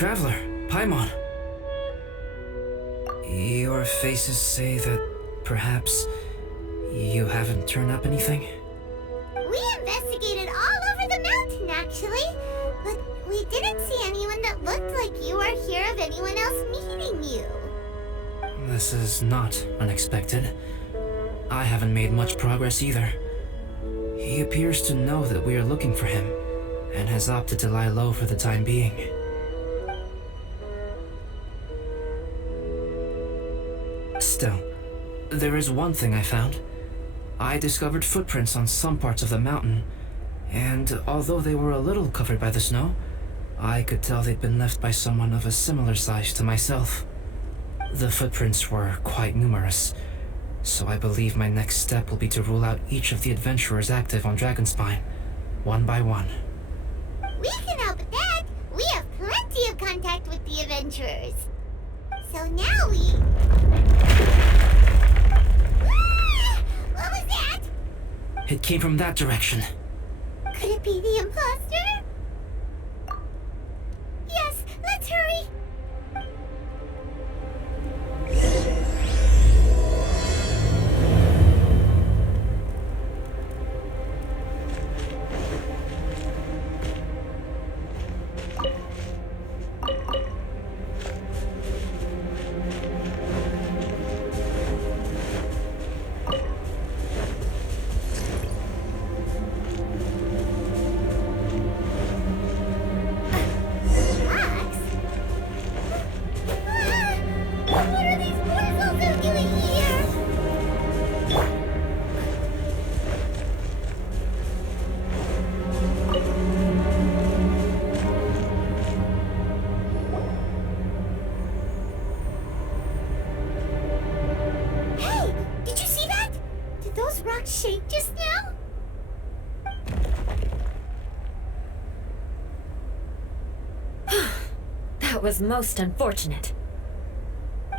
Traveler, Paimon. Your faces say that perhaps you haven't turned up anything? We investigated all over the mountain, actually, but we didn't see anyone that looked like you or hear of anyone else meeting you. This is not unexpected. I haven't made much progress either. He appears to know that we are looking for him, and has opted to lie low for the time being. Still, there is one thing I found. I discovered footprints on some parts of the mountain, and although they were a little covered by the snow, I could tell they'd been left by someone of a similar size to myself. The footprints were quite numerous, so I believe my next step will be to rule out each of the adventurers active on Dragonspine, one by one. We can help with that. We have plenty of contact with the adventurers. So now we... What was that? It came from that direction. Could it be the imposter? Yes, let's hurry. Shake just now? That was most unfortunate.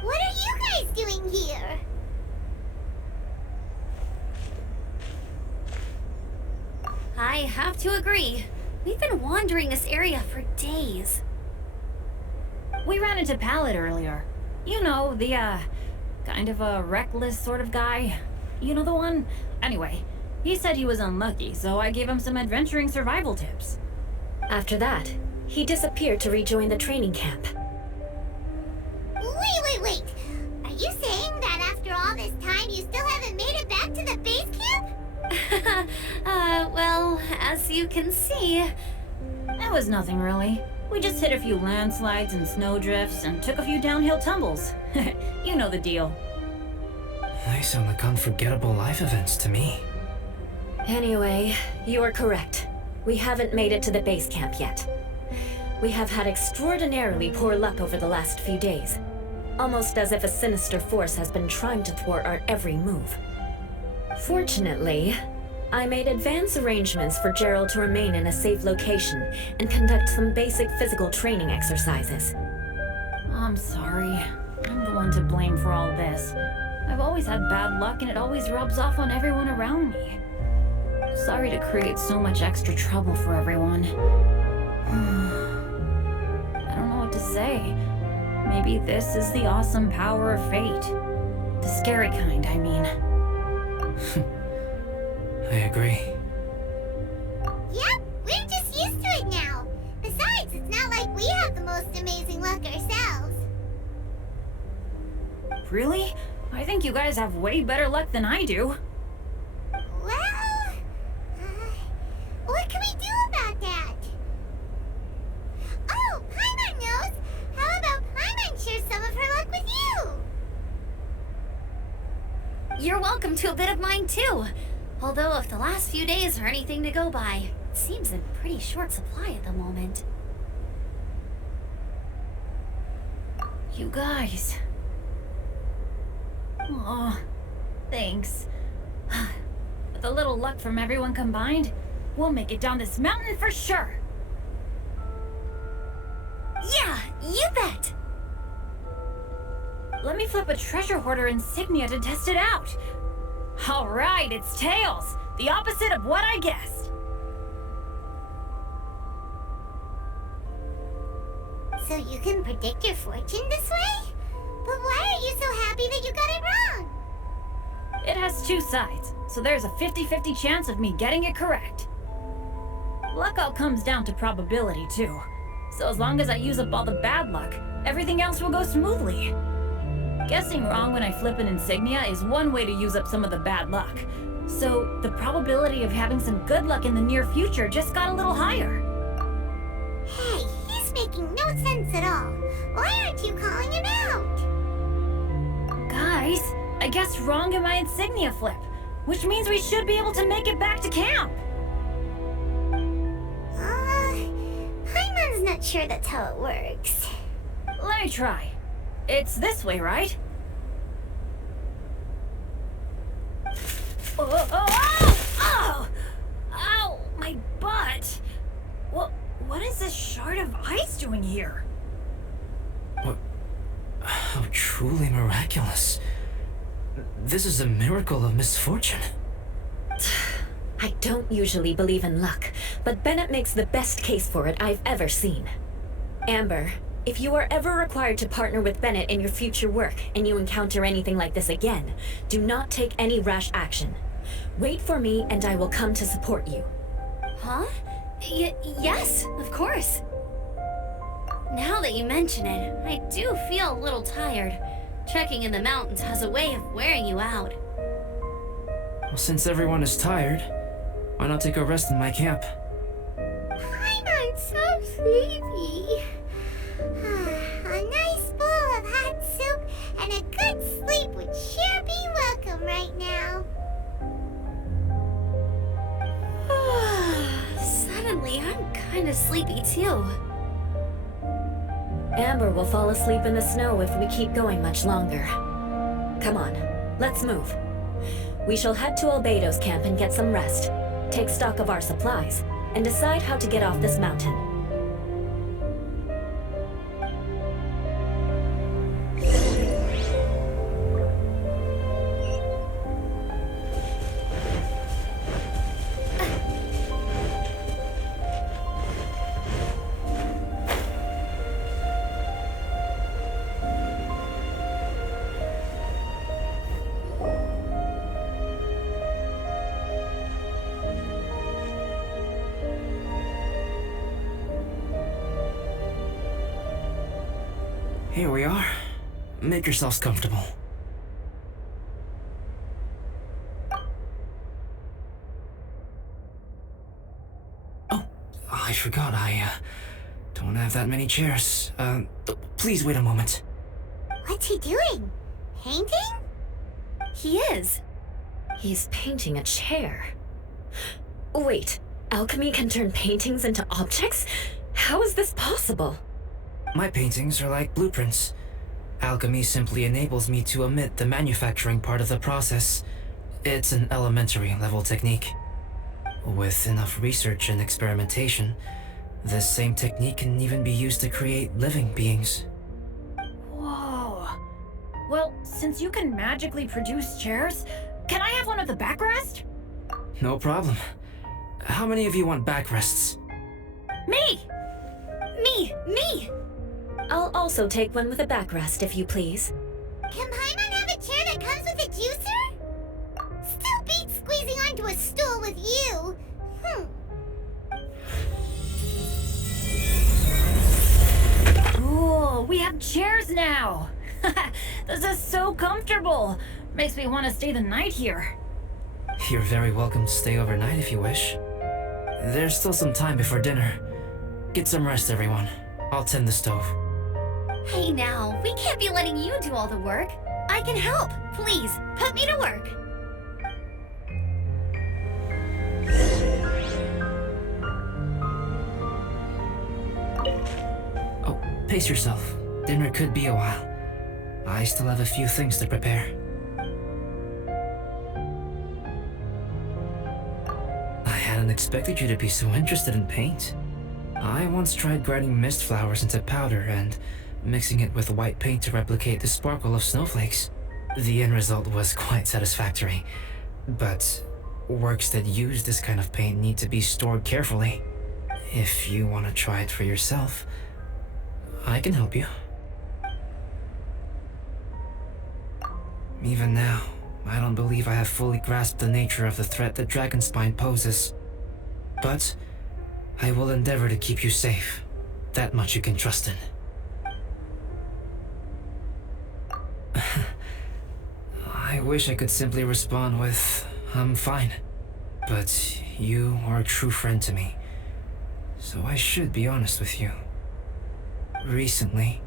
What are you guys doing here? I have to agree. We've been wandering this area for days. We ran into Pallet earlier. You know, the, kind of a reckless sort of guy. You know the one? Anyway, he said he was unlucky, so I gave him some adventuring survival tips. After that, he disappeared to rejoin the training camp. Wait. Are you saying that after all this time you still haven't made it back to the base camp? Well, as you can see... It was nothing really. We just hit a few landslides and snowdrifts and took a few downhill tumbles. You know the deal. They sound like unforgettable life events to me. Anyway, you are correct. We haven't made it to the base camp yet. We have had extraordinarily poor luck over the last few days. Almost as if a sinister force has been trying to thwart our every move. Fortunately, I made advance arrangements for Gerald to remain in a safe location and conduct some basic physical training exercises. I'm sorry. I'm the one to blame for all this. I've always had bad luck and it always rubs off on everyone around me. Sorry to create so much extra trouble for everyone. I don't know what to say. Maybe this is the awesome power of fate. The scary kind, I mean. I agree. Yep, we're just used to it now. Besides, it's not like we have the most amazing luck ourselves. Really? I think you guys have way better luck than I do. Well, what can we do about that? welcome to a bit of mine too. Although if the last few days are anything to go by, it seems in pretty short supply at the moment. You guys. Aw, thanks. With a little luck from everyone combined, we'll make it down this mountain for sure. Yeah, you bet! Let me flip a treasure hoarder insignia to test it out. All right, it's tails. The opposite of what I guessed. So you can predict your fortune this way? But why are you so happy that you got it wrong? It has two sides, so there's a 50-50 chance of me getting it correct. Luck all comes down to probability, too. So as long as I use up all the bad luck, everything else will go smoothly. Guessing wrong when I flip an insignia is one way to use up some of the bad luck. So the probability of having some good luck in the near future just got a little higher. Hey, he's making no sense at all. Why aren't you calling him out? Guys, I guessed wrong in my insignia flip, which means we should be able to make it back to camp. Paimon's not sure that's how it works. Let me try. It's this way, right? Oh, oh, oh, oh! Ow, my butt! What is this shard of ice doing here? What? How truly miraculous. This is a miracle of misfortune. I don't usually believe in luck, but Bennett makes the best case for it I've ever seen. Amber, if you are ever required to partner with Bennett in your future work and you encounter anything like this again, do not take any rash action. Wait for me and I will come to support you. Huh? Yes, of course. Now that you mention it, I do feel a little tired. Trekking in the mountains has a way of wearing you out. Well, since everyone is tired, why not take a rest in my camp? Paimon's so sleepy. A nice bowl of hot soup and a good sleep would sure be welcome right now. Suddenly, I'm kind of sleepy too. Amber will fall asleep in the snow if we keep going much longer. Come on, let's move. We shall head to Albedo's camp and get some rest, take stock of our supplies, and decide how to get off this mountain. Here we are. Make yourselves comfortable. Oh, I forgot. I don't have that many chairs. Please wait a moment. What's he doing? Painting? He is. He's painting a chair. Wait, alchemy can turn paintings into objects? How is this possible? My paintings are like blueprints. Alchemy simply enables me to omit the manufacturing part of the process. It's an elementary level technique. With enough research and experimentation, this same technique can even be used to create living beings. Whoa. Well, since you can magically produce chairs, can I have one of the backrest? No problem. How many of you want backrests? Me! Me! I'll also take one with a backrest, if you please. Can Paimon have a chair that comes with a juicer? Still beats squeezing onto a stool with you. Cool, we have chairs now! This is so comfortable! Makes me want to stay the night here. You're very welcome to stay overnight if you wish. There's still some time before dinner. Get some rest, everyone. I'll tend the stove. Hey now, we can't be letting you do all the work. I can help. Please, put me to work. pace yourself. Dinner could be a while. I still have a few things to prepare. I hadn't expected you to be so interested in paint. I once tried grinding mist flowers into powder and mixing it with white paint to replicate the sparkle of snowflakes. The end result was quite satisfactory, but works that use this kind of paint need to be stored carefully. If you want to try it for yourself, I can help you. Even now, I don't believe I have fully grasped the nature of the threat that Dragonspine poses. But I will endeavor to keep you safe. That much you can trust in. I wish I could simply respond with, I'm fine. But you are a true friend to me, so I should be honest with you. Recently,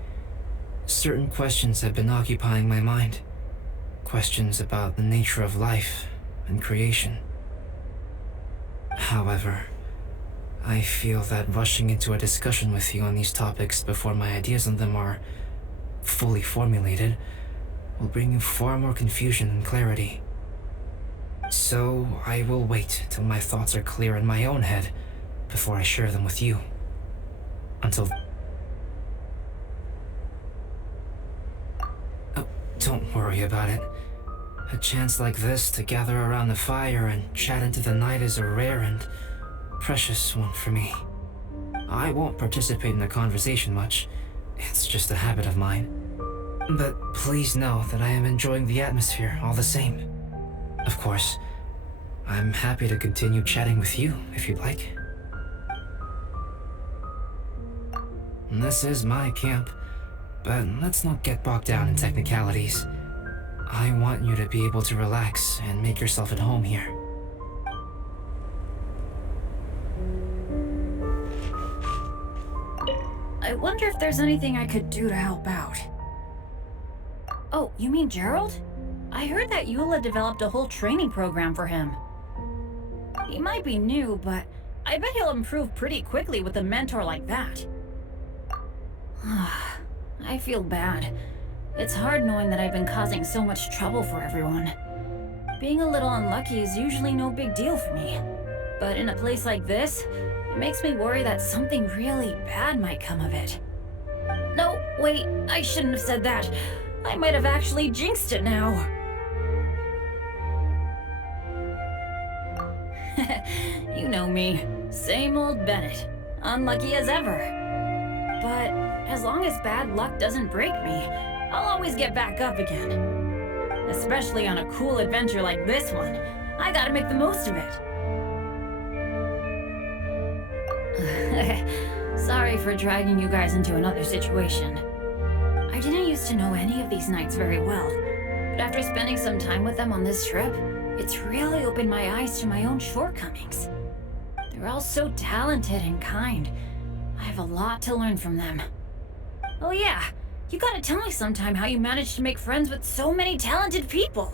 certain questions have been occupying my mind. Questions about the nature of life and creation. However, I feel that rushing into a discussion with you on these topics before my ideas on them are fully formulated will bring you far more confusion than clarity. So I will wait till my thoughts are clear in my own head before I share them with you. Until... Oh, don't worry about it. A chance like this to gather around the fire and chat into the night is a rare and precious one for me. I won't participate in the conversation much. It's just a habit of mine. But please know that I am enjoying the atmosphere all the same. Of course, I'm happy to continue chatting with you if you'd like. This is my camp, but let's not get bogged down in technicalities. I want you to be able to relax and make yourself at home here. I wonder if there's anything I could do to help out. Oh, you mean Gerald? I heard that Eula developed a whole training program for him. He might be new, but I bet he'll improve pretty quickly with a mentor like that. I feel bad. It's hard knowing that I've been causing so much trouble for everyone. Being a little unlucky is usually no big deal for me. But in a place like this, it makes me worry that something really bad might come of it. No, wait, I shouldn't have said that. I might have actually jinxed it now. You know me, same old Bennett, unlucky as ever. But as long as bad luck doesn't break me, I'll always get back up again. Especially on a cool adventure like this one. I gotta make the most of it. Sorry for dragging you guys into another situation. I didn't used to know any of these knights very well, but after spending some time with them on this trip, it's really opened my eyes to my own shortcomings. They're all so talented and kind. I have a lot to learn from them. Oh yeah, you gotta tell me sometime how you managed to make friends with so many talented people.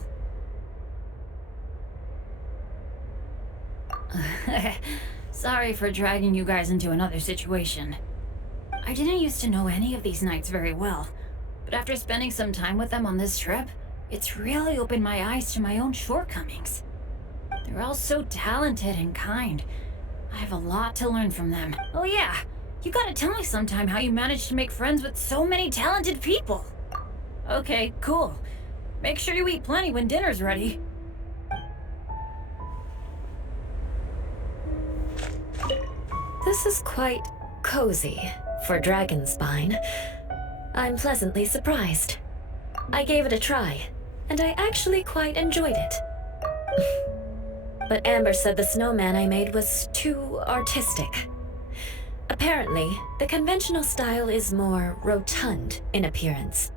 Sorry for dragging you guys into another situation. I didn't used to know any of these knights very well, but after spending some time with them on this trip, it's really opened my eyes to my own shortcomings. They're all so talented and kind. I have a lot to learn from them. Oh yeah, you gotta tell me sometime how you managed to make friends with so many talented people. Okay, cool. Make sure you eat plenty when dinner's ready. This is quite cozy for Dragonspine. I'm pleasantly surprised. I gave it a try, and I actually quite enjoyed it. But Amber said the snowman I made was too artistic. Apparently, the conventional style is more rotund in appearance.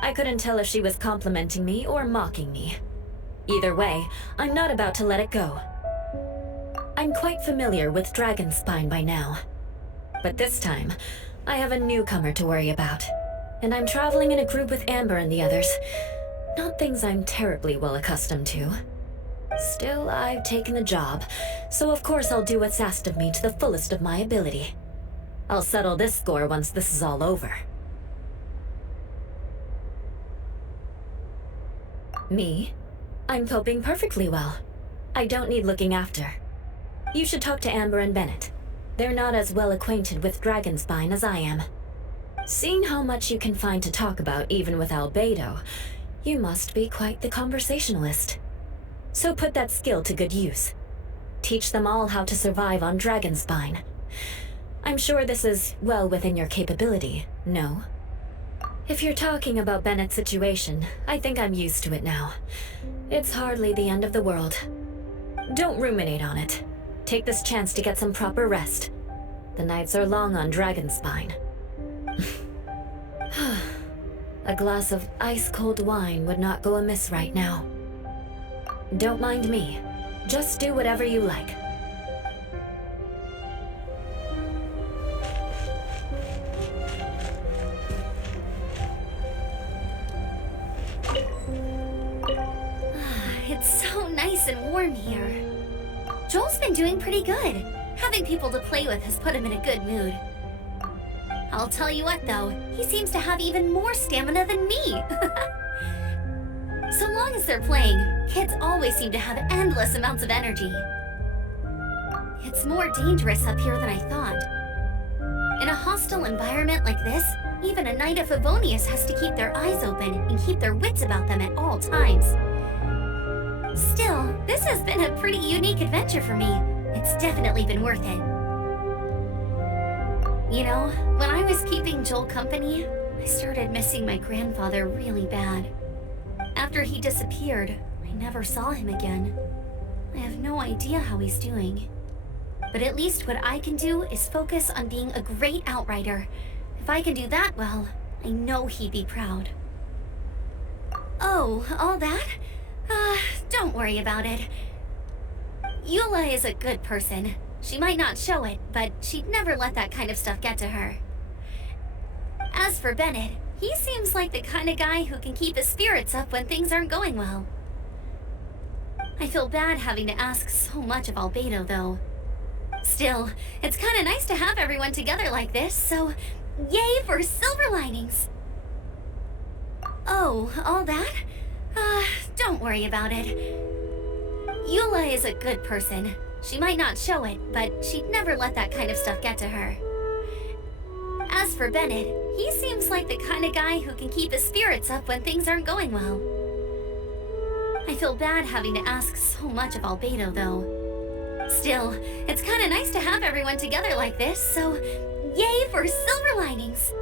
I couldn't tell if she was complimenting me or mocking me. Either way, I'm not about to let it go. I'm quite familiar with Dragonspine by now. But this time, I have a newcomer to worry about. And I'm traveling in a group with Amber and the others. Not things I'm terribly well accustomed to. Still, I've taken the job, so of course I'll do what's asked of me to the fullest of my ability. I'll settle this score once this is all over. Me? I'm coping perfectly well. I don't need looking after. You should talk to Amber and Bennett. They're not as well acquainted with Dragonspine as I am. Seeing how much you can find to talk about even with Albedo, you must be quite the conversationalist. So put that skill to good use. Teach them all how to survive on Dragonspine. I'm sure this is well within your capability, no? If you're talking about Bennett's situation, I think I'm used to it now. It's hardly the end of the world. Don't ruminate on it. Take this chance to get some proper rest. The nights are long on Dragonspine. A glass of ice-cold wine would not go amiss right now. Don't mind me. Just do whatever you like. It's so nice and warm here. Joel's been doing pretty good. Having people to play with has put him in a good mood. I'll tell you what though, he seems to have even more stamina than me. So long as they're playing, kids always seem to have endless amounts of energy. It's more dangerous up here than I thought. In a hostile environment like this, even a Knight of Favonius has to keep their eyes open and keep their wits about them at all times. Still, this has been a pretty unique adventure for me. It's definitely been worth it. You know, when I was keeping Joel company, I started missing my grandfather really bad. After he disappeared, I never saw him again. I have no idea how he's doing. But at least what I can do is focus on being a great outrider. If I can do that well, I know he'd be proud. Oh, all that? Don't worry about it. Eula is a good person. She might not show it, but she'd never let that kind of stuff get to her. As for Bennett, he seems like the kind of guy who can keep his spirits up when things aren't going well. I feel bad having to ask so much of Albedo, though. Still, it's kind of nice to have everyone together like this, so yay for silver linings! Oh, all that? Don't worry about it. Eula is a good person. She might not show it, but she'd never let that kind of stuff get to her. As for Bennett, he seems like the kind of guy who can keep his spirits up when things aren't going well. I feel bad having to ask so much of Albedo, though. Still, it's kind of nice to have everyone together like this, so yay for silver linings!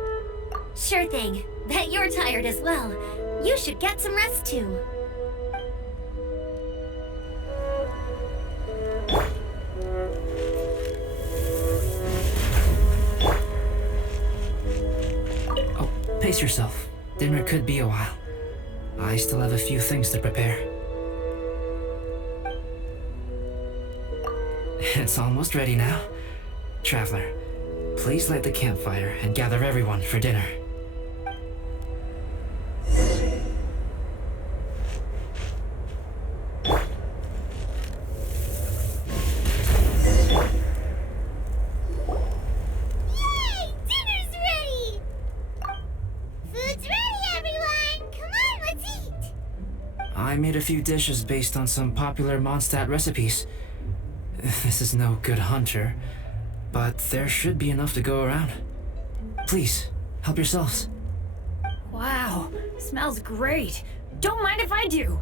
Sure thing. Bet you're tired as well. You should get some rest too. Oh, pace yourself. Dinner could be a while. I still have a few things to prepare. It's almost ready now. Traveler, please light the campfire and gather everyone for dinner. I made a few dishes based on some popular Mondstadt recipes. This is no good hunter, but there should be enough to go around. Please, help yourselves. Wow, smells great. Don't mind if I do.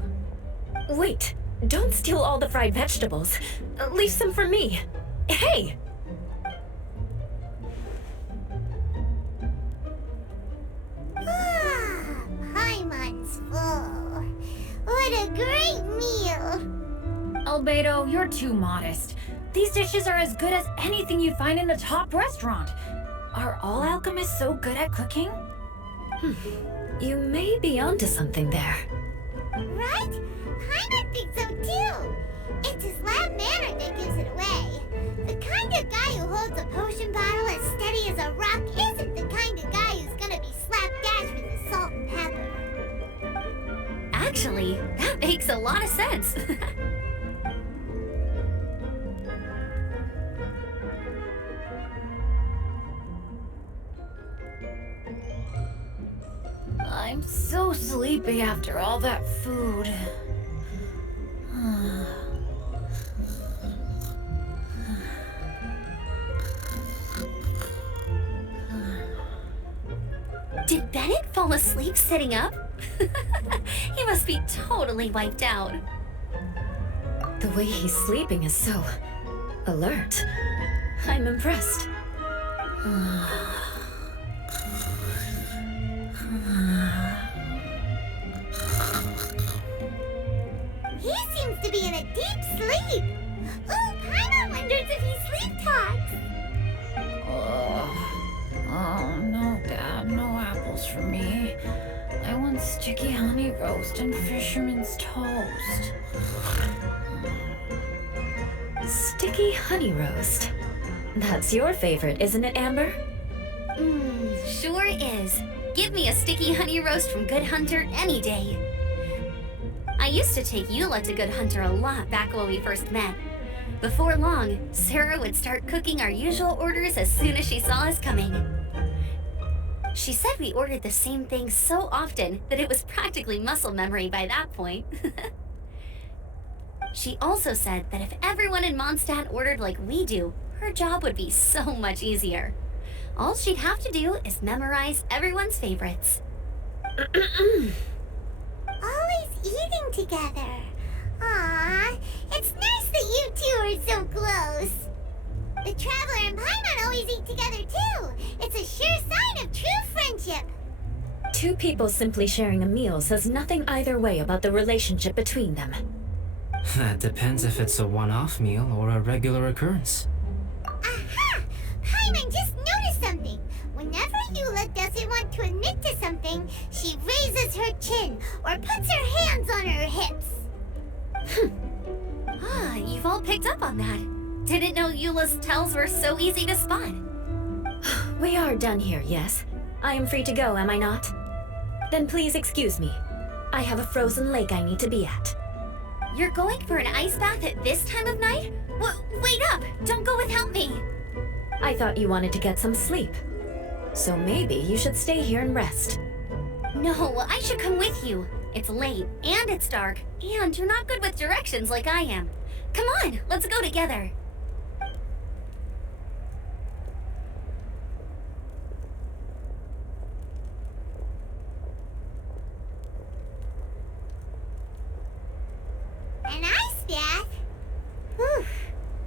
Wait, don't steal all the fried vegetables. Leave some for me. Hey! Paimon's full. What a great meal! Albedo, you're too modest. These dishes are as good as anything you'd find in a top restaurant. Are all alchemists so good at cooking? You may be onto something there. Right? Paimon thinks so too. It's his loud manner that gives it away. The kind of guy who holds a potion bottle as steady as a rock isn't the kind of guy who's gonna be slapdash with the salt and pepper. Actually, that makes a lot of sense. I'm so sleepy after all that food. Did Bennett fall asleep sitting up? He must be totally wiped out. The way he's sleeping is so alert. I'm impressed. He seems to be in a deep sleep. Ooh, Paimon wonders if he sleep talks. Oh, no, Dad, no apples for me. I want sticky honey roast and fisherman's toast. Sticky honey roast. That's your favorite, isn't it, Amber? Sure is. Give me a sticky honey roast from Good Hunter any day. I used to take Eula to Good Hunter a lot back when we first met. Before long, Sarah would start cooking our usual orders as soon as she saw us coming. She said we ordered the same thing so often that it was practically muscle memory by that point. She also said that if everyone in Mondstadt ordered like we do, her job would be so much easier. All she'd have to do is memorize everyone's favorites. Always eating together. Aww, it's nice that you two are so close. The Traveler and Paimon always eat together too. It's a sure sign of true friendship. Two people simply sharing a meal says nothing either way about the relationship between them. That depends if it's a one-off meal or a regular occurrence. Aha! Paimon just noticed something. Whenever Eula doesn't want to admit to something, she raises her chin or puts her hands on her hips. You've all picked up on that. Didn't know Eula's tells were so easy to spot. We are done here, yes? I am free to go, am I not? Then please excuse me. I have a frozen lake I need to be at. You're going for an ice bath at this time of night? Wait up! Don't go without me! I thought you wanted to get some sleep. So maybe you should stay here and rest. No, I should come with you. It's late, and it's dark, and you're not good with directions like I am. Come on, let's go together. An ice bath? Whew,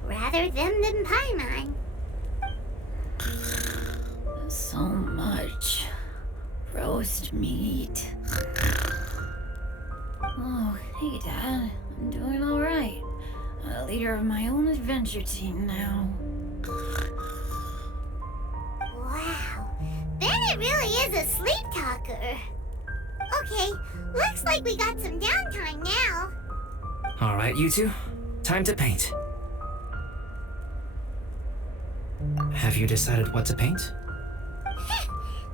rather them than Paimon. So much roast meat. Oh, hey, Dad. I'm doing all right. A leader of my own adventure team now. Wow, Bennett really is a sleep talker. Okay, looks like we got some downtime now. All right, you two. Time to paint. Have you decided what to paint?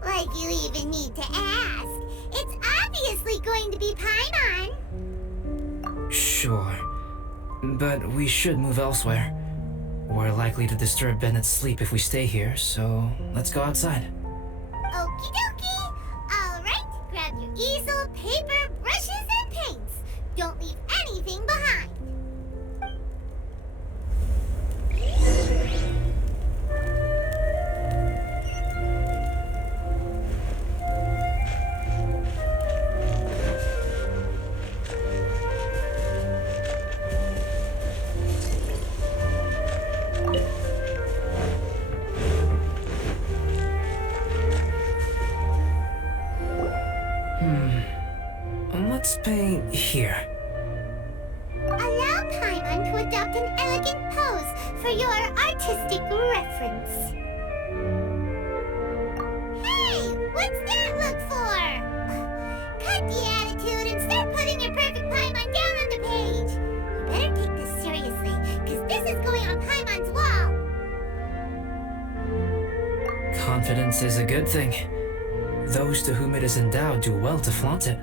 Like you even need to ask. It's obviously going to be Paimon. Sure. But we should move elsewhere. We're likely to disturb Bennett's sleep if we stay here, so let's go outside. Okie dokie. All right, grab your easel, paper, brushes, and paints. Don't leave anything behind. Let's paint here. Allow Paimon to adopt an elegant pose for your artistic reference. Hey, what's that look for? Cut the attitude and start putting your perfect Paimon down on the page. You better take this seriously, because this is going on Paimon's wall. Confidence is a good thing. Those to whom it is endowed do well to flaunt it.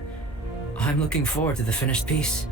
I'm looking forward to the finished piece.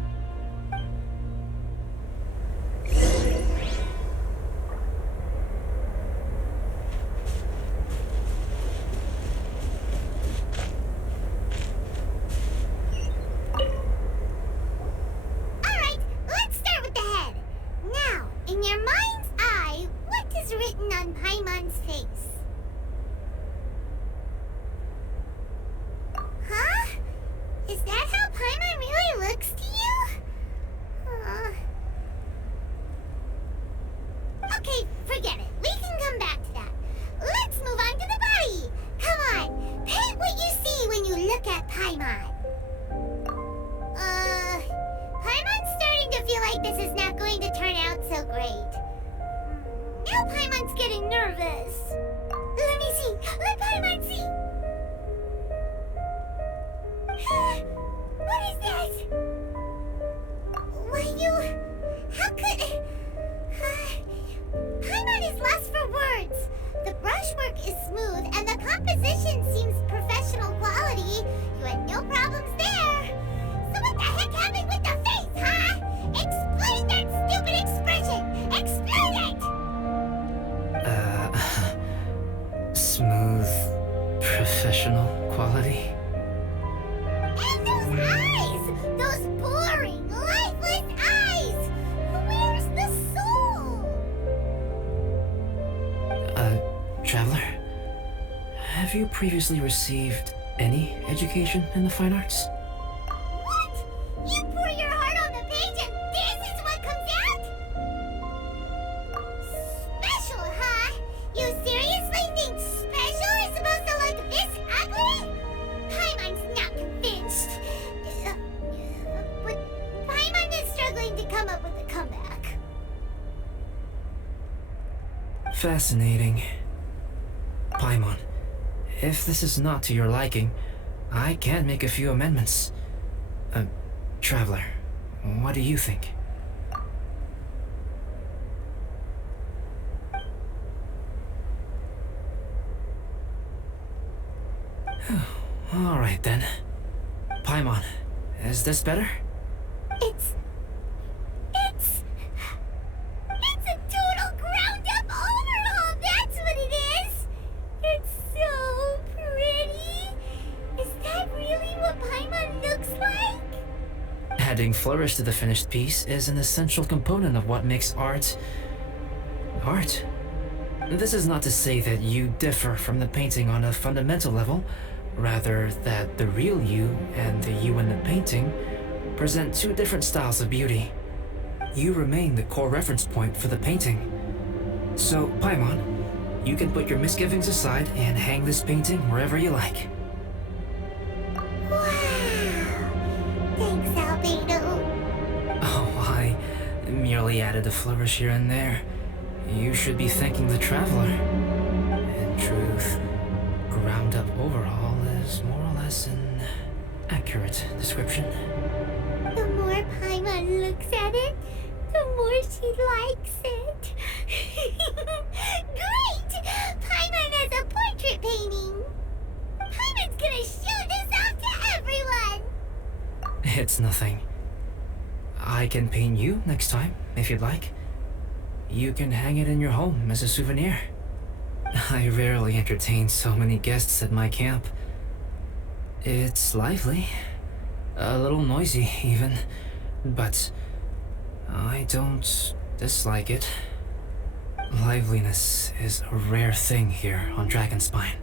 forget it. We can come back to that. Let's move on to the body. Come on, paint what you see when you look at Paimon. Paimon's starting to feel like this is not going to turn out so great. Now Paimon's getting nervous. Let me see. Let Paimon see. What is this? Why, how could... Paimon is lost for words. The brushwork is smooth and the composition seems professional quality. You had no problems there. So what the heck happened with the face, huh? Explain that stupid expression! Explain it! Smooth, professional quality? And those eyes! Those boring, lifeless eyes! Where's the soul? Traveler? Have you previously received any education in the fine arts? What? You pour your heart on the page and this is what comes out? Special, huh? You seriously think special is supposed to look this ugly? Paimon's not convinced. But Paimon is struggling to come up with a comeback. Fascinating. Paimon, if this is not to your liking, I can make a few amendments. Traveler, what do you think? All right then. Paimon, is this better? It's a total ground-up overhaul, that's what it is! It's so pretty! Is that really what Paimon looks like? Adding flourish to the finished piece is an essential component of what makes art... art. This is not to say that you differ from the painting on a fundamental level, rather that the real you and the you in the painting present two different styles of beauty. You remain the core reference point for the painting. So, Paimon, you can put your misgivings aside and hang this painting wherever you like. Wow! Thanks, Albedo. Oh, I merely added a flourish here and there. You should be thanking the traveler. In truth, ground up overhaul is more or less an accurate description. The more Paimon looks at it, the more she likes it. Great! Paimon has a portrait painting. Paimon's gonna show this off to everyone. It's nothing. I can paint you next time, if you'd like. You can hang it in your home as a souvenir. I rarely entertain so many guests at my camp. It's lively. A little noisy, even. But I don't dislike it. Liveliness is a rare thing here on Dragonspine.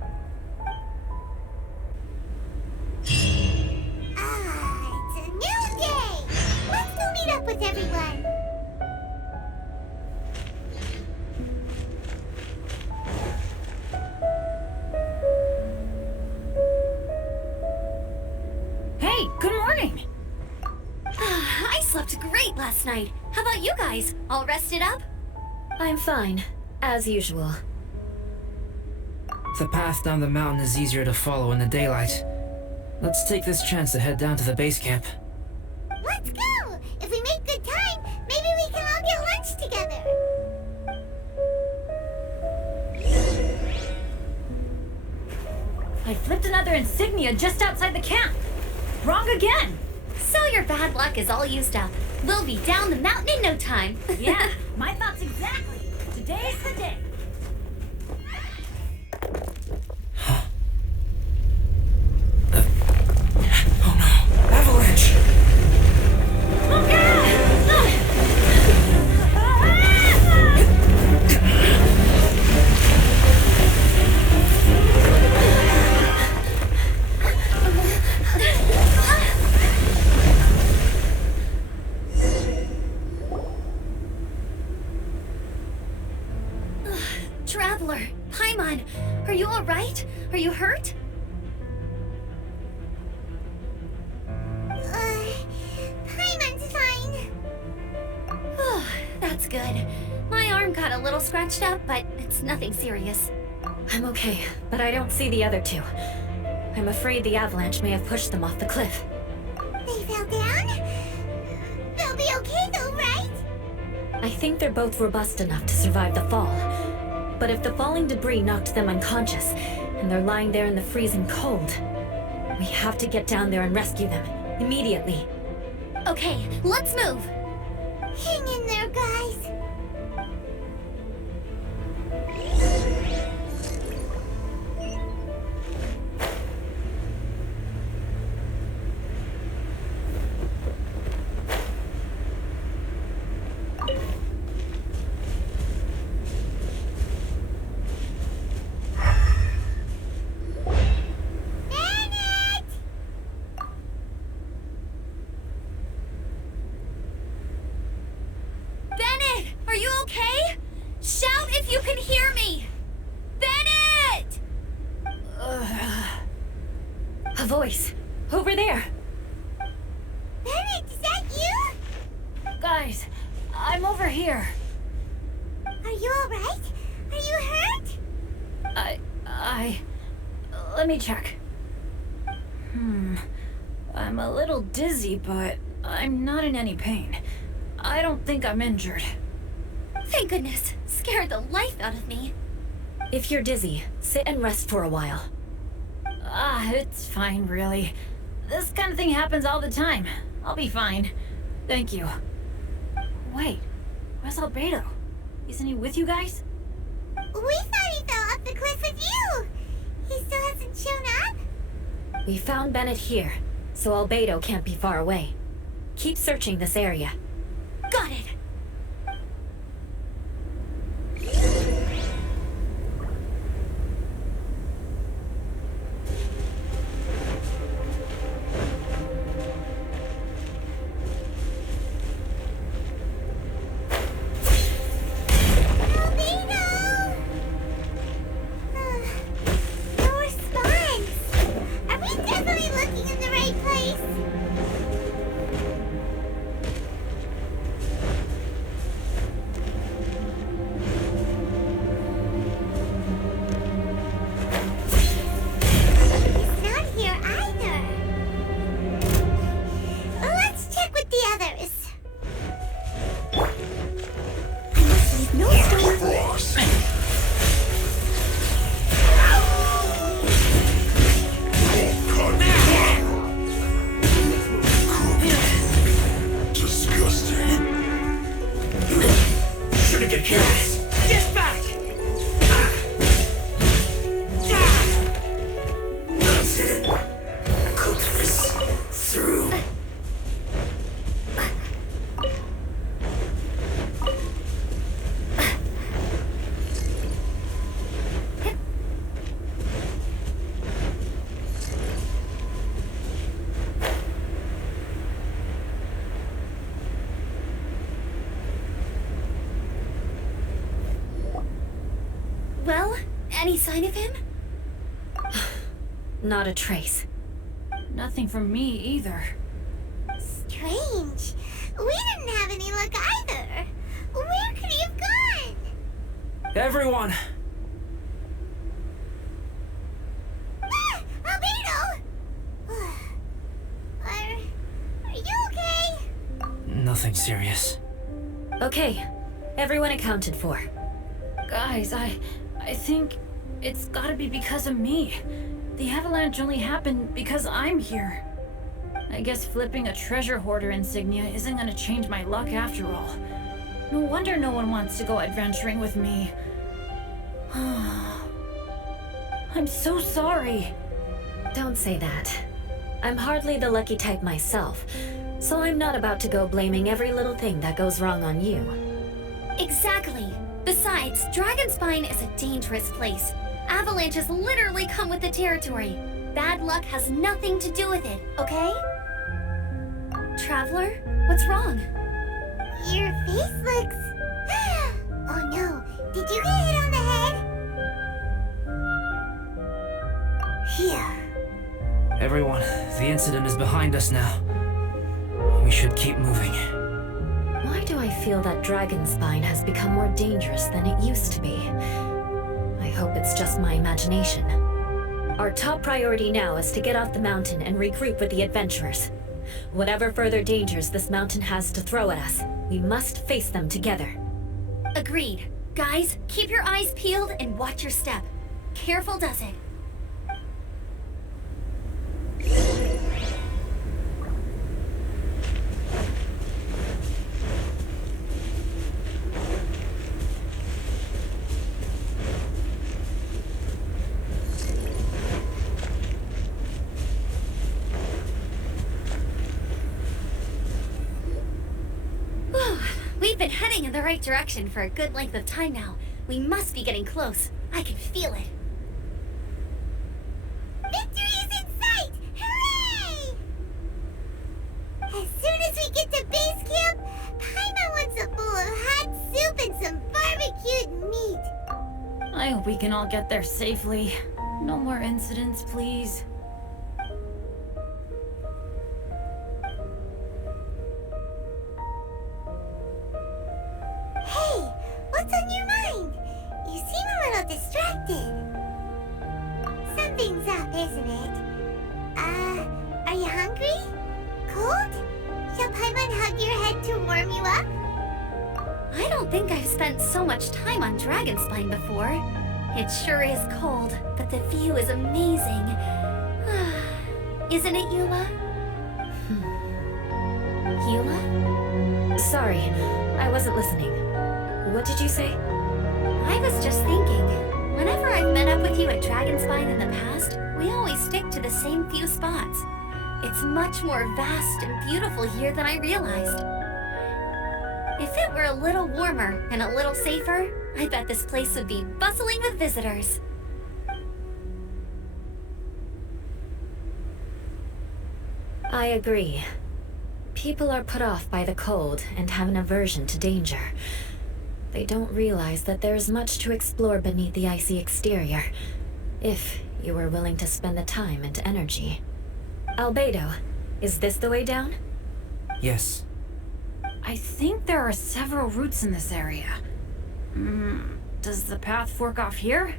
It's a new day! Let's go meet up with everyone. Hey, good morning! I slept great last night. How about you guys? All rested up? I'm fine, as usual. The path down the mountain is easier to follow in the daylight. Let's take this chance to head down to the base camp. Let's go! If we make good time, maybe we can all get lunch together. I flipped another insignia just outside the camp. Wrong again! So your bad luck is all used up. We'll be down the mountain in no time. Yeah, my thoughts exactly. Today's the day. Oh no! Avalanche! Traveler, Paimon, are you alright? Are you hurt? Paimon's fine. That's good. My arm got a little scratched up, but it's nothing serious. I'm okay, but I don't see the other two. I'm afraid the avalanche may have pushed them off the cliff. They fell down? They'll be okay though, right? I think they're both robust enough to survive the fall. But if the falling debris knocked them unconscious, and they're lying there in the freezing cold, we have to get down there and rescue them, immediately. Okay, let's move. Hang in there, guys. Are you okay? Shout if you can hear me! Bennett! A voice. Over there. Bennett, is that you? Guys, I'm over here. Are you alright? Are you hurt? Let me check. I'm a little dizzy, but I'm not in any pain. I don't think I'm injured. Thank goodness. Scared the life out of me. If you're dizzy, sit and rest for a while. It's fine, really. This kind of thing happens all the time. I'll be fine. Thank you. Wait, where's Albedo? Isn't he with you guys? We thought he fell off the cliff with you. He still hasn't shown up? We found Bennett here, so Albedo can't be far away. Keep searching this area. Got it. Well, any sign of him? Not a trace. Nothing from me either. Strange. We didn't have any luck either. Where could he have gone? Everyone! Albedo! Are you okay? Nothing serious. Okay, everyone accounted for. Guys, I think it's gotta be because of me. The avalanche only happened because I'm here. I guess flipping a treasure hoarder insignia isn't gonna change my luck after all. No wonder no one wants to go adventuring with me. I'm so sorry. Don't say that. I'm hardly the lucky type myself, so I'm not about to go blaming every little thing that goes wrong on you. Exactly. Besides, Dragonspine is a dangerous place. Avalanches literally come with the territory. Bad luck has nothing to do with it, okay? Traveler, what's wrong? Your face looks... Oh no, did you get hit on the head? Everyone, the incident is behind us now. We should keep moving. Why do I feel that dragon spine has become more dangerous than it used to be? I hope it's just my imagination. Our top priority now is to get off the mountain and regroup with the adventurers. Whatever further dangers this mountain has to throw at us, we must face them together. Agreed. Guys, keep your eyes peeled and watch your step. Careful does it. We've been heading in the right direction for a good length of time now. We must be getting close. I can feel it. Victory is in sight! Hooray! As soon as we get to base camp, Paimon wants a bowl of hot soup and some barbecued meat. I hope we can all get there safely. No more incidents, please. Hey, what's on your mind? You seem a little distracted. Something's up, isn't it? Are you hungry? Cold? Shall Paimon hug your head to warm you up? I don't think I've spent so much time on Dragonspine before. It sure is cold, but the view is amazing. Isn't it, Eula? Eula? Sorry, I wasn't listening. What did you say? I was just thinking, whenever I've met up with you at Dragonspine in the past, we always stick to the same few spots. It's much more vast and beautiful here than I realized. If it were a little warmer and a little safer, I bet this place would be bustling with visitors. I agree. People are put off by the cold and have an aversion to danger. They don't realize that there's much to explore beneath the icy exterior, if you were willing to spend the time and energy. Albedo, is this the way down? Yes. I think there are several routes in this area. Does the path fork off here?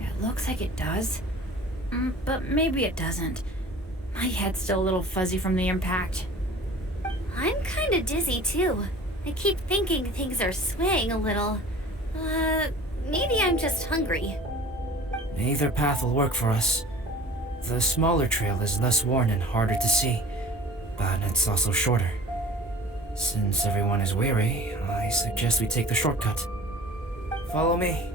It looks like it does. But maybe it doesn't. My head's still a little fuzzy from the impact. I'm kinda dizzy too. I keep thinking things are swaying a little. Maybe I'm just hungry. Either path will work for us. The smaller trail is less worn and harder to see, but it's also shorter. Since everyone is weary, I suggest we take the shortcut. Follow me.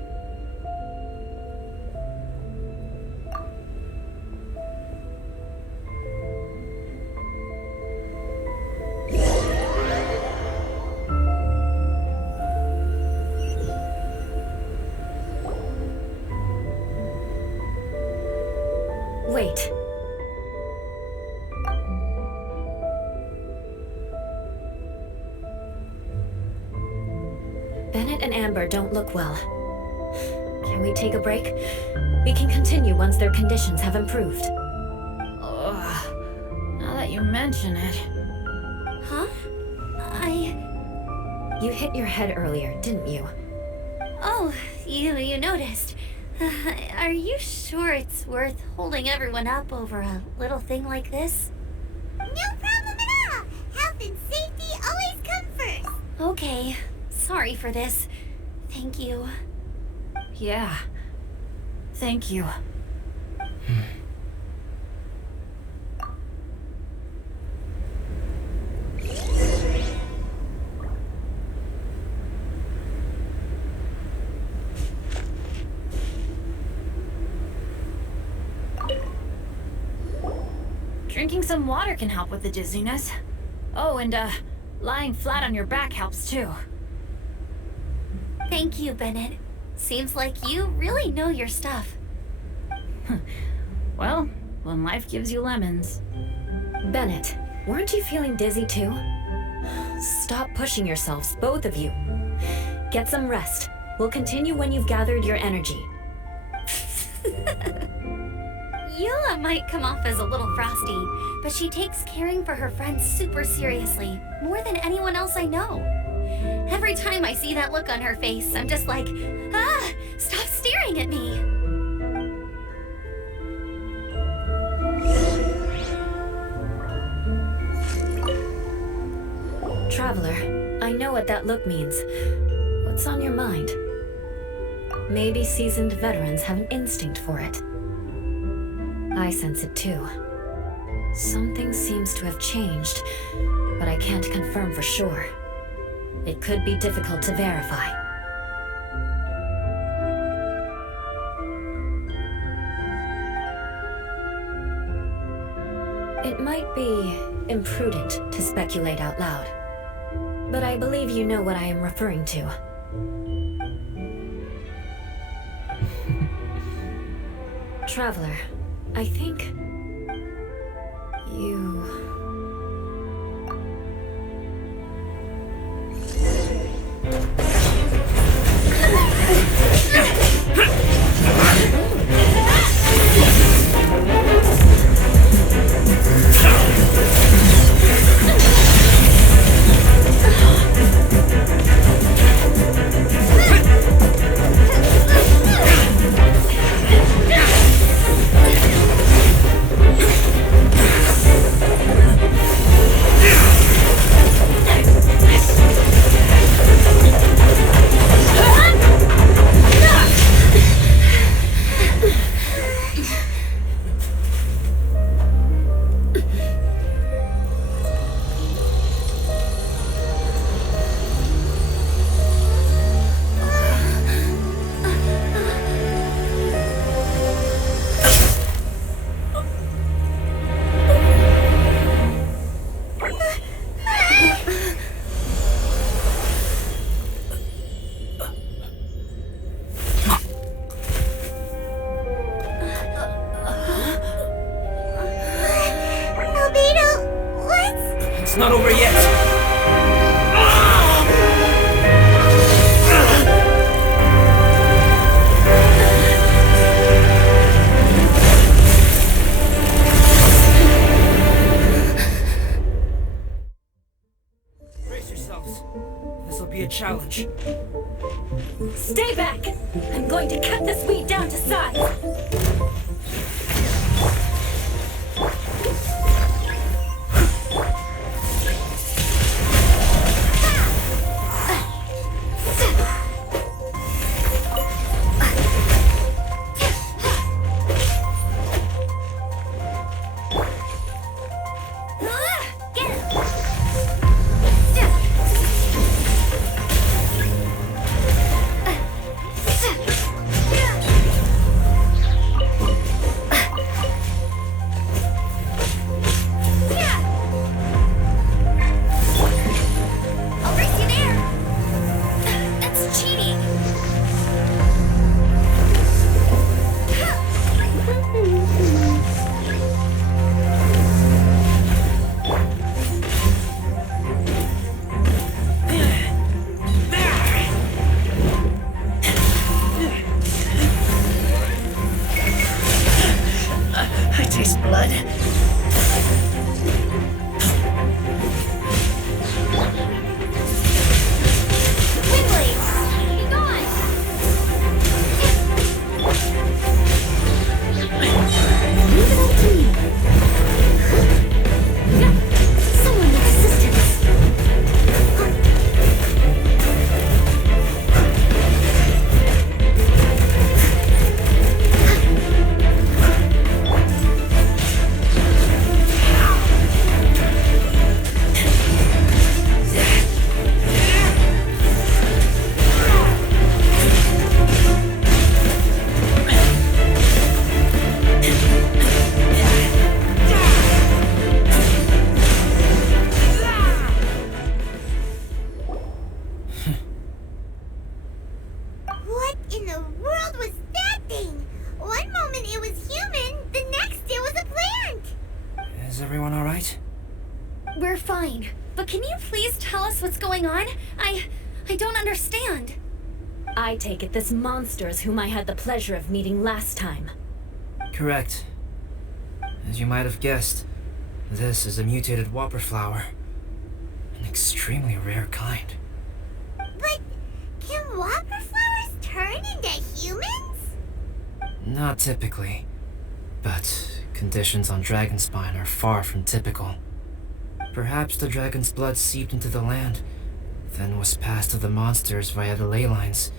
Wait. Bennett and Amber don't look well. Can we take a break? We can continue once their conditions have improved. Ugh. Now that you mention it. Huh? You hit your head earlier, didn't you? Oh, you noticed. Are you sure it's worth holding everyone up over a little thing like this? No problem at all. Health and safety always come first. Okay. Sorry for this. Thank you. Yeah. Thank you. Drinking some water can help with the dizziness. Oh, and lying flat on your back helps too. Thank you, Bennett. Seems like you really know your stuff. Well, when life gives you lemons. Bennett, weren't you feeling dizzy too? Stop pushing yourselves, both of you. Get some rest. We'll continue when you've gathered your energy. Eula might come off as a little frosty, but she takes caring for her friends super seriously, more than anyone else I know. Every time I see that look on her face, I'm just like, ah, stop staring at me. Traveler, I know what that look means. What's on your mind? Maybe seasoned veterans have an instinct for it. I sense it too. Something seems to have changed, but I can't confirm for sure. It could be difficult to verify. It might be imprudent to speculate out loud, but I believe you know what I am referring to. Traveler, I think you... It's not over yet! Brace yourselves. This will be a challenge. Stay back! I'm going to cut this weed down to size! Is everyone alright? We're fine. But can you please tell us what's going on? I don't understand. I take it this monster is whom I had the pleasure of meeting last time. Correct. As you might have guessed, this is a mutated whopper flower. An extremely rare kind. But can whopper flowers turn into humans? Not typically, but conditions on Dragonspine are far from typical. Perhaps the dragon's blood seeped into the land, then was passed to the monsters via the ley lines,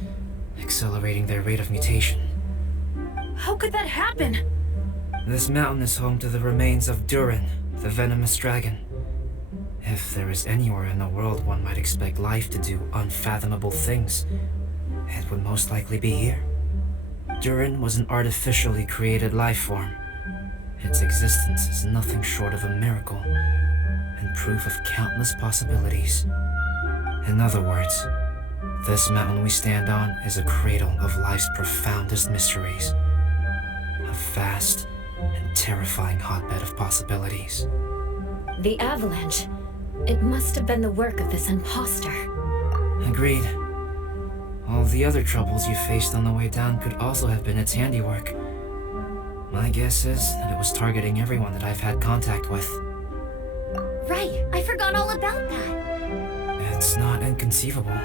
accelerating their rate of mutation. How could that happen? This mountain is home to the remains of Durin, the venomous dragon. If there is anywhere in the world one might expect life to do unfathomable things, it would most likely be here. Durin was an artificially created life form. Its existence is nothing short of a miracle, and proof of countless possibilities. In other words, this mountain we stand on is a cradle of life's profoundest mysteries. A vast and terrifying hotbed of possibilities. The avalanche. It must have been the work of this imposter. Agreed. All the other troubles you faced on the way down could also have been its handiwork. My guess is that it was targeting everyone that I've had contact with. Right, I forgot all about that. It's not inconceivable.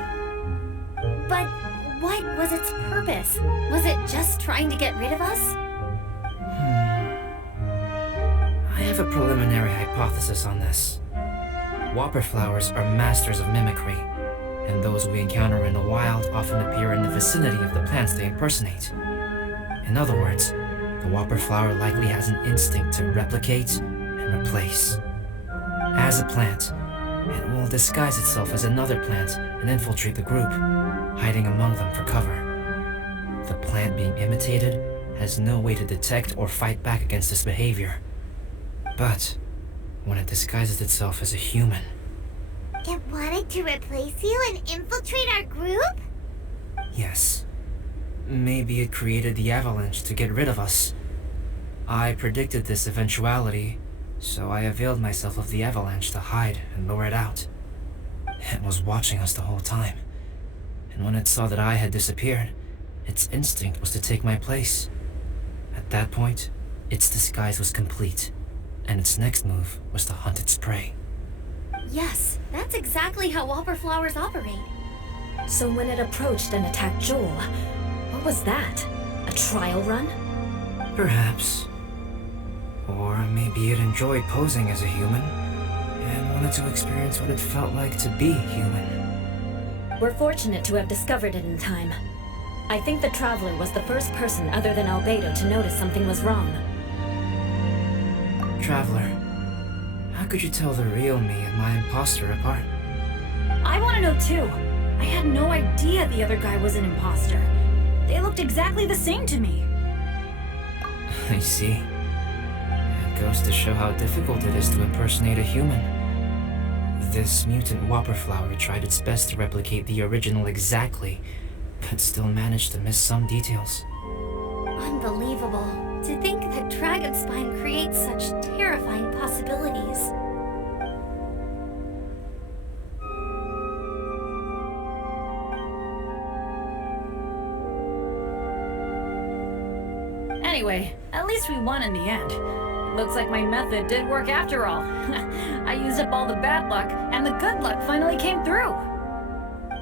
But what was its purpose? Was it just trying to get rid of us? I have a preliminary hypothesis on this. Whopper flowers are masters of mimicry, and those we encounter in the wild often appear in the vicinity of the plants they impersonate. In other words, the whopper flower likely has an instinct to replicate and replace. As a plant, it will disguise itself as another plant and infiltrate the group, hiding among them for cover. The plant being imitated has no way to detect or fight back against this behavior. But when it disguises itself as a human, It wanted to replace you and infiltrate our group? yes, maybe it created the avalanche to get rid of us. I predicted this eventuality, so I availed myself of the avalanche to hide and lure it out. It was watching us the whole time, and when it saw that I had disappeared, its instinct was to take my place. At that point, its disguise was complete, and its next move was to hunt its prey. Yes, that's exactly how whopper flowers operate. So when it approached and attacked Joel, what was that? A trial run? Perhaps. Or maybe it enjoyed posing as a human, and wanted to experience what it felt like to be human. We're fortunate to have discovered it in time. I think the Traveler was the first person other than Albedo to notice something was wrong. Traveler, how could you tell the real me and my imposter apart? I want to know too. I had no idea the other guy was an imposter. They looked exactly the same to me. I see. It goes to show how difficult it is to impersonate a human. This mutant whopper flower tried its best to replicate the original exactly, but still managed to miss some details. Unbelievable. To think that Dragonspine creates such terrifying possibilities. Anyway, at least we won in the end. Looks like my method did work after all. I used up all the bad luck, and the good luck finally came through.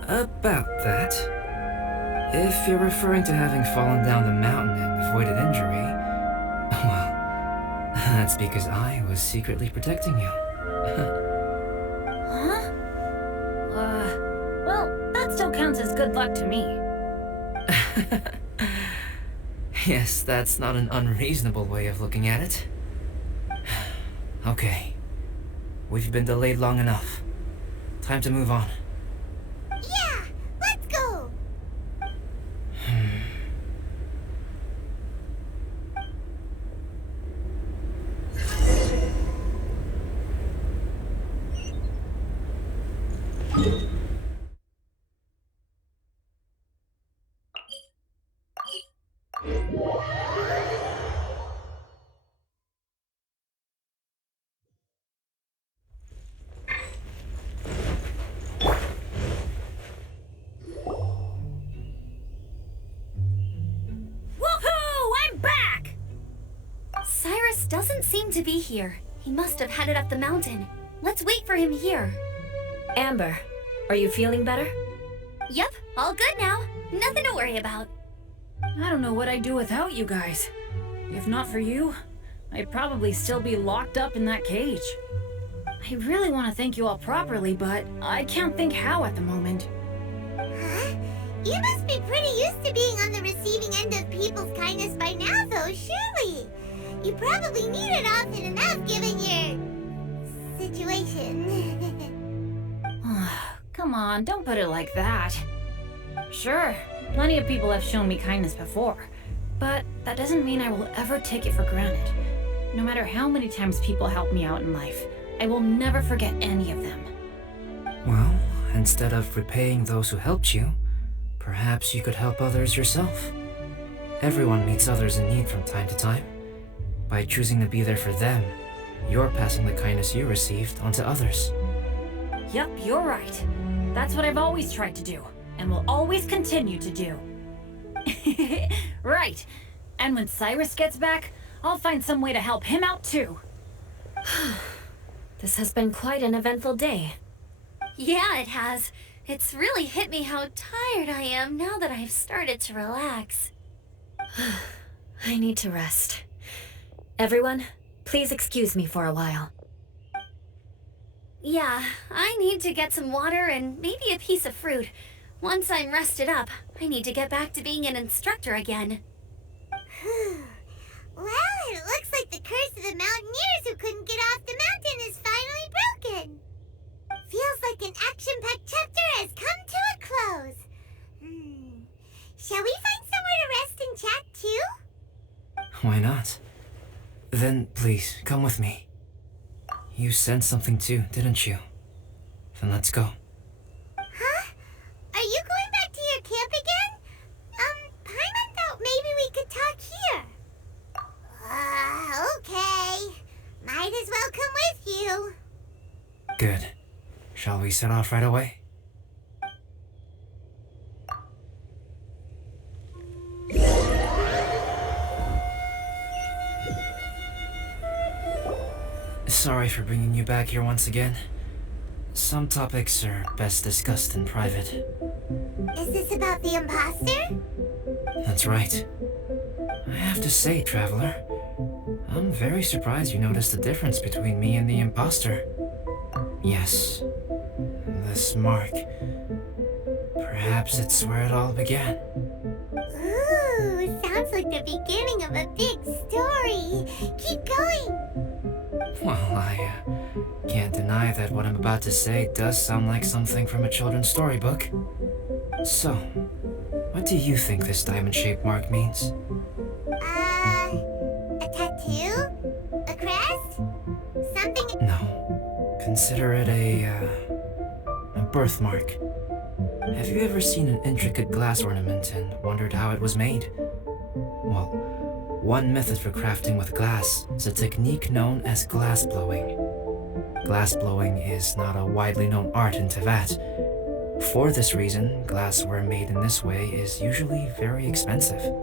About that. If you're referring to having fallen down the mountain and avoided injury, well, that's because I was secretly protecting you. Huh? Well, that still counts as good luck to me. Yes, that's not an unreasonable way of looking at it. Okay. We've been delayed long enough. Time to move on. Yeah, let's go! Woohoo! I'm back! Cyrus doesn't seem to be here. He must have headed up the mountain. Let's wait for him here. Amber, are you feeling better? Yep, all good now. Nothing to worry about. I don't know what I'd do without you guys. If not for you, I'd probably still be locked up in that cage. I really want to thank you all properly, but I can't think how at the moment. Huh? You must be pretty used to being on the receiving end of people's kindness by now, though, surely. You probably need it often enough, given your situation. Come on, don't put it like that. Sure, plenty of people have shown me kindness before, but that doesn't mean I will ever take it for granted. No matter how many times people help me out in life, I will never forget any of them. Well, instead of repaying those who helped you, perhaps you could help others yourself. Everyone meets others in need from time to time. By choosing to be there for them, you're passing the kindness you received onto others. Yep, you're right. That's what I've always tried to do, and will always continue to do. Right. And when Cyrus gets back, I'll find some way to help him out too. This has been quite an eventful day. Yeah, it has. It's really hit me how tired I am now that I've started to relax. I need to rest. Everyone, please excuse me for a while. Yeah, I need to get some water and maybe a piece of fruit. Once I'm rested up, I need to get back to being an instructor again. Well, it looks like the curse of the mountaineers who couldn't get off the mountain is finally broken. Feels like an action-packed chapter has come to a close. Shall we find somewhere to rest and chat too? Why not? Then please, come with me. You sensed something too, didn't you? Then let's go. Huh? Are you going back to your camp again? Paimon thought maybe we could talk here. Okay. Might as well come with you. Good. Shall we set off right away? Sorry for bringing you back here once again. Some topics are best discussed in private. Is this about the imposter? That's right. I have to say, Traveler, I'm very surprised you noticed the difference between me and the imposter. Yes, this mark. Perhaps it's where it all began. Ooh, sounds like the beginning of a big story. Keep going. Well, I can't deny that what I'm about to say does sound like something from a children's storybook. So, what do you think this diamond-shaped mark means? A tattoo? A crest? Something? No. Consider it a birthmark. Have you ever seen an intricate glass ornament and wondered how it was made? Well, one method for crafting with glass is a technique known as glass blowing. Glass blowing is not a widely known art in Teyvat. For this reason, glassware made in this way is usually very expensive.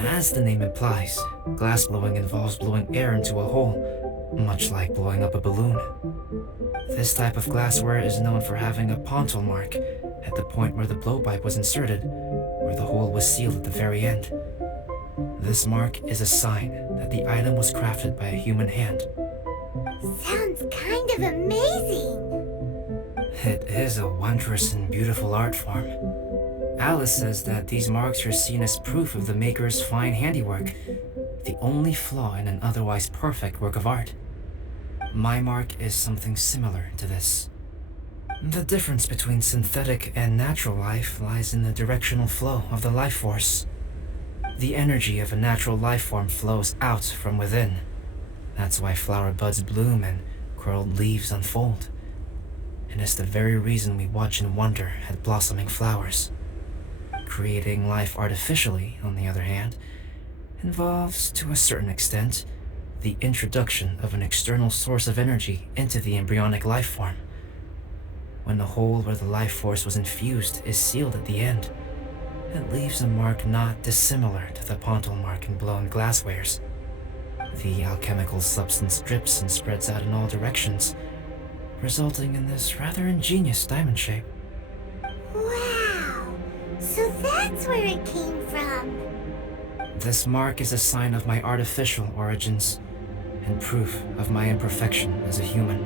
As the name implies, glass blowing involves blowing air into a hole, much like blowing up a balloon. This type of glassware is known for having a pontal mark at the point where the blowpipe was inserted, where the hole was sealed at the very end. This mark is a sign that the item was crafted by a human hand. Sounds kind of amazing. It is a wondrous and beautiful art form. Alice says that these marks are seen as proof of the maker's fine handiwork, the only flaw in an otherwise perfect work of art. My mark is something similar to this. The difference between synthetic and natural life lies in the directional flow of the life force. The energy of a natural life form flows out from within. That's why flower buds bloom and curled leaves unfold. And it's the very reason we watch and wonder at blossoming flowers. Creating life artificially, on the other hand, involves, to a certain extent, the introduction of an external source of energy into the embryonic life form. When the hole where the life force was infused is sealed at the end, it leaves a mark not dissimilar to the pontal mark in blown glasswares. The alchemical substance drips and spreads out in all directions, resulting in this rather ingenious diamond shape. Wow! So that's where it came from. This mark is a sign of my artificial origins, and proof of my imperfection as a human.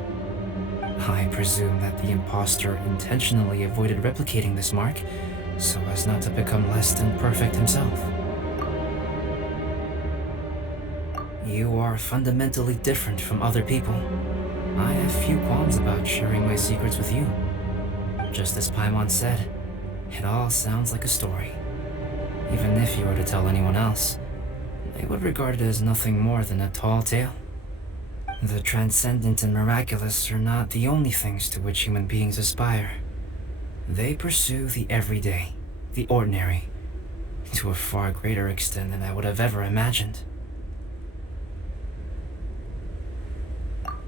I presume that the impostor intentionally avoided replicating this mark, so as not to become less than perfect himself. You are fundamentally different from other people. I have few qualms about sharing my secrets with you. Just as Paimon said, it all sounds like a story. Even if you were to tell anyone else, they would regard it as nothing more than a tall tale. The transcendent and miraculous are not the only things to which human beings aspire. They pursue the everyday, the ordinary, to a far greater extent than I would have ever imagined.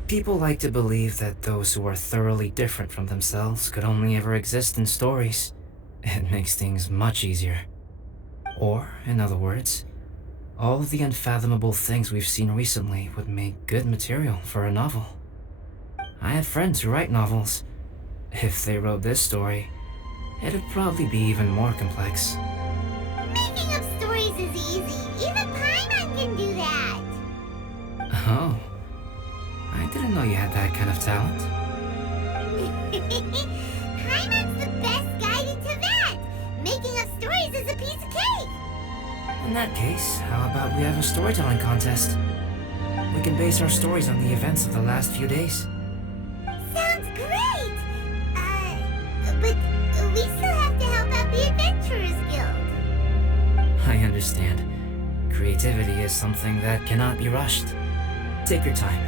People like to believe that those who are thoroughly different from themselves could only ever exist in stories. It makes things much easier. Or, in other words, all of the unfathomable things we've seen recently would make good material for a novel. I have friends who write novels. If they wrote this story, it'd probably be even more complex. Making up stories is easy. Even Paimon can do that. Oh. I didn't know you had that kind of talent. Paimon's the best guide to Teyvat. Making up stories is a piece of cake. In that case, how about we have a storytelling contest? We can base our stories on the events of the last few days. Sounds great! But we still have to help out the Adventurers Guild. I understand. Creativity is something that cannot be rushed. Take your time,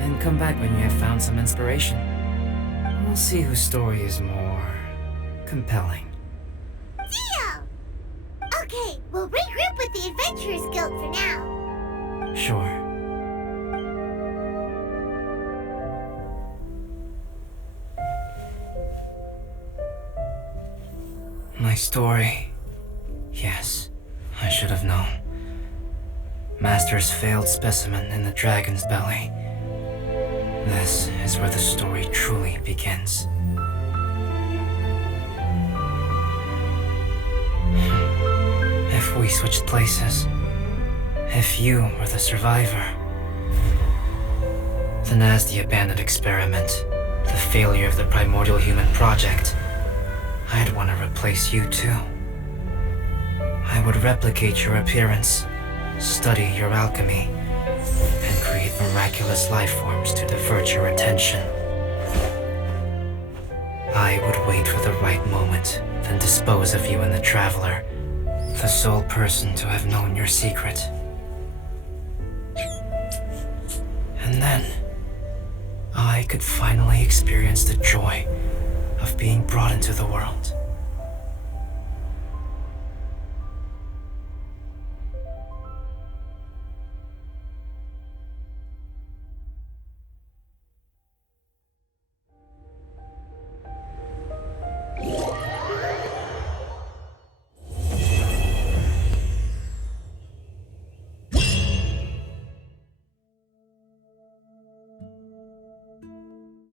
and come back when you have found some inspiration. We'll see whose story is more compelling. Deal! Okay, we'll regroup with the Adventurers Guild for now. Sure. My story. Yes, I should have known. Master's failed specimen in the dragon's belly. This is where the story truly begins. If we switched places, if you were the survivor, then as the abandoned experiment, the failure of the primordial human project, I'd want to replace you too. I would replicate your appearance, study your alchemy, and create miraculous life forms to divert your attention. I would wait for the right moment, then dispose of you and the Traveler, the sole person to have known your secret. And then, I could finally experience the joy of being brought into the world.